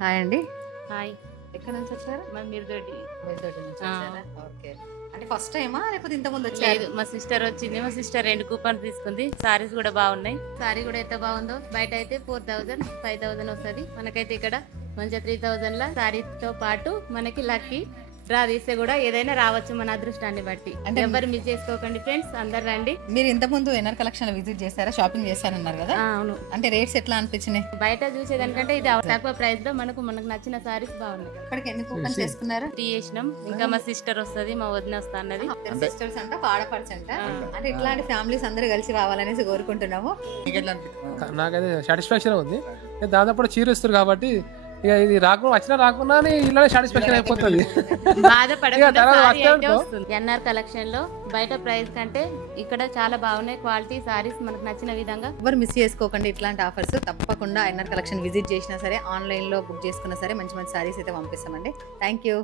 Hi అండి. Hi. ఎక్కడి నుంచి వచ్చారు? మిర్దొడ్డి. మెదటి నుంచి ఆ. వచ్చారా? ఓకే. అంటే ఫస్ట్ టైమా లేకపోతే ఇంతకుముందు వచ్చారు? లేదు, మా సిస్టర్ వచ్చింది. మా సిస్టర్ 2 కూపన్స్ తీసుకుంది. సారీస్ కూడా బాగున్నాయి. సారీ కూడా ఎంత బాగుందో. బయట అయితే 4000 5000 వస్తుంది. మనకైతే ఇక్కడ మంచిగా 3000 ల సారీతో పాటు మనకి లక్కీ డ్రా తీస్తే కూడా ఏదైనా రావచ్చు మన అదృష్టాన్ని బట్టి. అంటే ఎవరు మిస్ చేసుకోకండి ఫ్రెండ్స్, అందరు రండి. మీరు ఇంతకుముందు ఎన్ఆర్ కలెక్షన్ విజిట్ చేశారా? షాపింగ్ చేశారన్నారు కదా? అవును, అంటే రేట్స్ ఎట్లా అనిపించినాయి? బయట చూసేదానికంటే ఇది తక్కువ ప్రైస్ లో మనకు నచ్చిన సారీస్ బాగున్నాయి. ఇప్పటికి ఎన్ని కూపన్స్ చేసుకున్నారు? 3 చేసినాం. ఇంకా మా సిస్టర్ వస్తుంది, మా వదిన వస్తా అన్నది. సిస్టర్స్ అంట, ఆడపడుచు అంట. అంటే ఇట్లాంటి ఫ్యామిలీస్ అందరూ కలిసి రావాలనేసి కోరుకుంటున్నాము. నాకైతే సాటిస్ఫాక్షన్ ఉంది. దాదాపు చీర ఇస్తారు కాబట్టి ఇక ఇది రాకుండా ఇలానే సాటిస్ఫాక్షన్ అయిపోతుంది. బాధపడకుండా సారీ అయితే వస్తుంది. ఎన్ఆర్ కలెక్షన్ లో బయట ప్రైస్ కంటే ఇక్కడ చాలా బాగున్నాయి క్వాలిటీ సారీస్, మనకు నచ్చిన విధంగా. ఎవరు మిస్ చేసుకోకండి ఇట్లాంటి ఆఫర్స్. తప్పకుండా ఎన్ఆర్ కలెక్షన్ విజిట్ చేసినా సరే, ఆన్లైన్ లో బుక్ చేసుకున్నా సరే మంచి మంచి సారీస్ అయితే పంపిస్తామండి. Thank you.